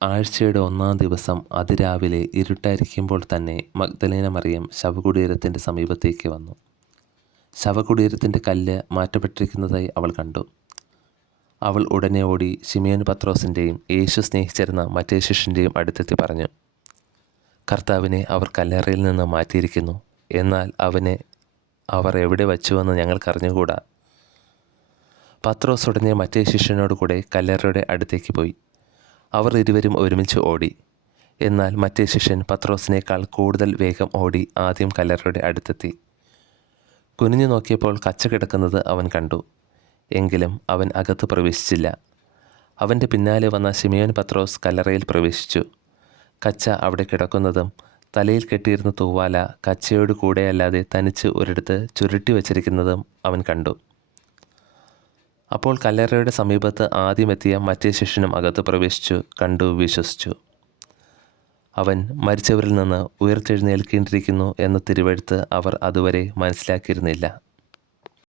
ആഴ്ചയുടെ 1-ാം ദിവസം അതിരാവിലെ ഇരുട്ടായിരിക്കുമ്പോൾ തന്നെ മഗ്ദലേന മറിയം ശവകുടീരത്തിൻ്റെ സമീപത്തേക്ക് വന്നു. ശവകുടീരത്തിൻ്റെ കല്ല് മാറ്റപ്പെട്ടിരിക്കുന്നതായി അവൾ കണ്ടു. അവൾ ഉടനെ ഓടി ശിമയോൻ പത്രോസിൻ്റെയും യേശു സ്നേഹിച്ചിരുന്ന മറ്റേ ശിഷ്യൻ്റെയും അടുത്തെത്തി പറഞ്ഞു, കർത്താവിനെ അവർ കല്ലറയിൽ നിന്ന് മാറ്റിയിരിക്കുന്നു. എന്നാൽ അവനെ അവർ എവിടെ വച്ചുവെന്ന് ഞങ്ങൾക്കറിഞ്ഞുകൂടാ. പത്രോസ് ഉടനെ മറ്റേ ശിഷ്യനോട് കൂടെ കല്ലറയുടെ അടുത്തേക്ക് പോയി. അവർ ഇരുവരും ഒരുമിച്ച് ഓടി. എന്നാൽ മറ്റേ ശിഷ്യൻ പത്രോസിനേക്കാൾ കൂടുതൽ വേഗം ഓടി ആദ്യം കല്ലറയുടെ അടുത്തെത്തി. കുനിഞ്ഞു നോക്കിയപ്പോൾ കച്ച കിടക്കുന്നത് അവൻ കണ്ടു. എങ്കിലും അവൻ അകത്ത് പ്രവേശിച്ചില്ല. അവൻ്റെ പിന്നാലെ വന്ന ശിമയോൻ പത്രോസ് കല്ലറയിൽ പ്രവേശിച്ചു. കച്ച അവിടെ കിടക്കുന്നതും തലയിൽ കെട്ടിയിരുന്ന തൂവാല കച്ചയോട് കൂടെയല്ലാതെ തനിച്ച് ഒരിടത്ത് ചുരുട്ടി വച്ചിരിക്കുന്നതും അവൻ കണ്ടു. അപ്പോൾ കല്ലറയുടെ സമീപത്ത് ആദ്യമെത്തിയ മറ്റേ ശിഷ്യനും അകത്ത് പ്രവേശിച്ചു, കണ്ടു, വിശ്വസിച്ചു. അവൻ മരിച്ചവരിൽ നിന്ന് ഉയർത്തെഴുന്നേൽക്കേണ്ടിയിരിക്കുന്നു എന്ന തിരുവെഴുത്ത് അവർ അതുവരെ മനസ്സിലാക്കിയിരുന്നില്ല.